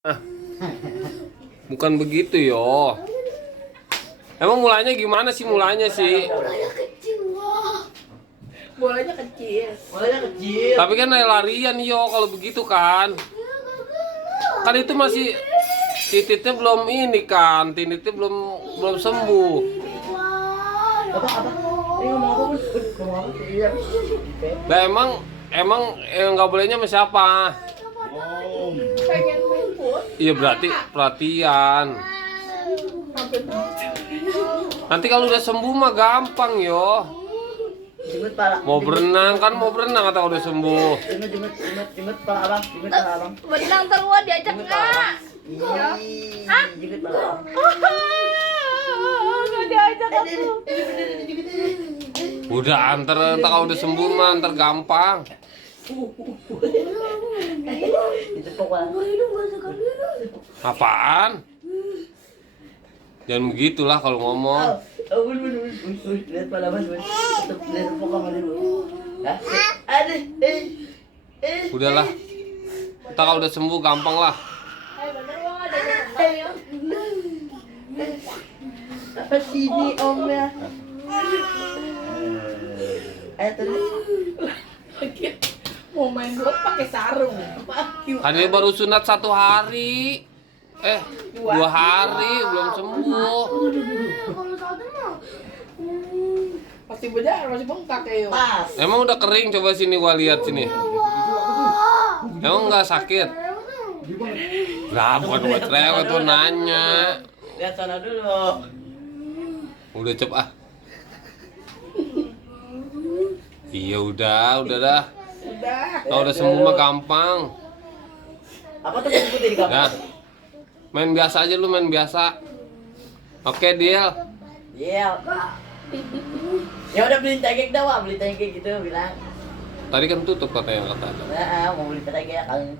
Ah, bukan begitu yo. Emang mulanya gimana sih mulanya sih? Bolanya kecil, wah. Bolanya kecil. Bolanya kecil. Tapi kan larian yo kalau begitu kan. Kan itu masih titiknya belum ini kan, titiknya belum sembuh. Apa? Ini ngomong apa, Bun? Ngomong apa? Iya. Lah emang nggak bolehnya sama siapa? Pengen main pun. Iya berarti perhatian. Nanti kalau udah sembuh mah gampang yo. Jemput pala. Mau berenang kata udah sembuh. Jemput pala abang. Jemput pala abang. Benang terluar diajak nggak? Jemput pala abang. Nggak diajak aku. Udah antar kalau udah sembuh mah antar gampang. Ditepuk pala. Apaan? Jangan begitulah kalau ngomong. Bun. Lihat pala abang, Bun. Ditepuk sama dia, Bun. Aduh. Udahlah. Kita kalau udah sembuh gampang lah. Sini om ya. Ayo tuh. Mau main bola pakai sarung. Kan ini baru sunat 1 hari. 2 hari belum sembuh. Kalau satu mah pasti bejar, masih bengkak ya. Pas. Emang udah kering, coba sini gua lihat sini. Emang nggak sakit? Lah bukan buat cewek tuh nanya. Lihat sana dulu. Udah cepet ah. Iya udah dah. Udah. Kalau udah sembuh mah gampang. Apa tuh yang disebut dari kamar? Dah. Main biasa aja lu, main biasa. Oke, deal. Iya. Ya udah beli tegek dah, Wak. Beli tegek gitu bilang. Tadi kan tutup katanya kata. Nah, mau beli tegek kan.